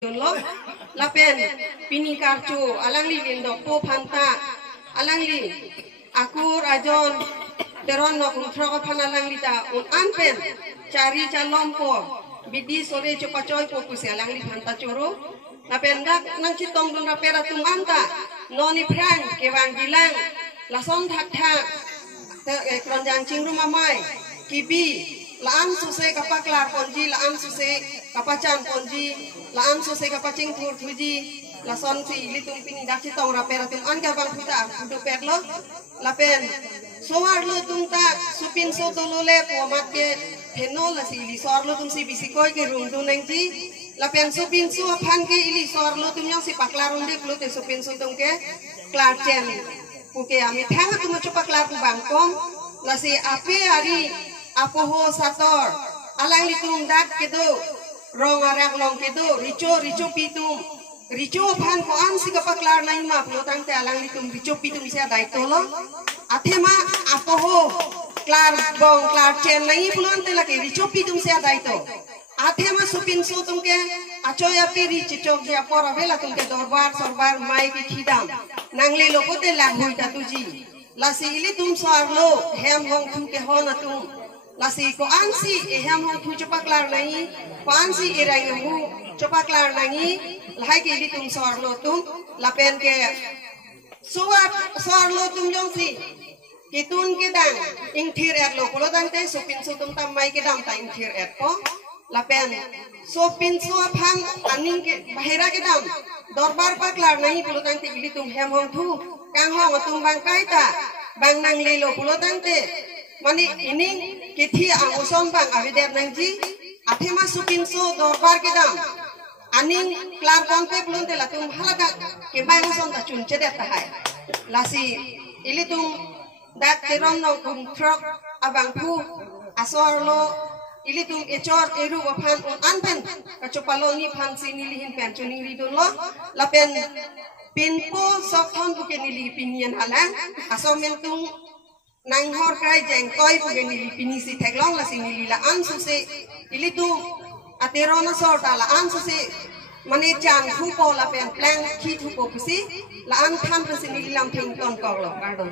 Lo lapen pini karcu alangli lindo po phanta alangli aku rajon teron no kumthro phana alangli ta un anpen cari calompo bidi sore copacoy po kusi alangli phanta coro lapen dak nang citong dun rapera tum anta noni prang kewang gilang lason thak thak keranjang cingru mamai kibi laan suse kapaklar ponji laan suse kapacan ponji laan suse kapacing tur tuji lason si litung pini dak citong rapera tum an ka bang puta kudu perlo lapen soar lo tum tak supin so tolole pomat ke pheno la si li sor lo tum si bisikoi ke rung tu neng ji lapen supin so phan ke ili sor lo tum yang si paklar unde lo te supin so tum ke klar chen puke ami thang tum chopaklar ku bangkom la si ape ari apoho sator alang litung dak kedo rong arak long kedo rico pitum rico phan ko an si kapaklar nai ma plo tang te alang litung rico pitum sia daito lo athema apoho klar bong klar chen nai pulon te lake rico pitum sia daito athema supin so tumke achoya peri chichok ja pora vela tumke dorbar sorbar mai ki khidam nangle lokote la huita tuji lasi ili tum sarlo hem hong thu ke hona tum lasi ko ansi eham hong thu chopaklar nai ko ansi irang mu chopaklar nai lahai ke ili tum sarlo tum lapen ke suat sarlo tum jong si kitun ke dang ingthir et lo ko dang te supin su tum tam mai ke dam ta ingthir et ko lapen supin su phan aning ke bahira ke dam dorbar paklar nai ko dang te ili tum hem hong thu kang hong tum bang kai ta bang nang le lo ko dang te mani ini kithi angosom bang avidep nang ji athema supin so dorbar ke dam aning klar konte plun te latum halaga ke bang son ta chun chede ta hai lasi ili tum dak teron no kum trok abang pu asor lo ili tum echor eru phan un anpen kachopaloni phan sinilihin pen chuning ridon lo lapen pinpo sokthon buke nili pinian hala asomen tum nang hor kai jeng koi buke nili pinisi theglong la sinili la an suse ili tum aterona sorta la an suse mane chang thu po la pen plan khi thu po pusi la an tham pe sinili lam thing ton kong lo pardon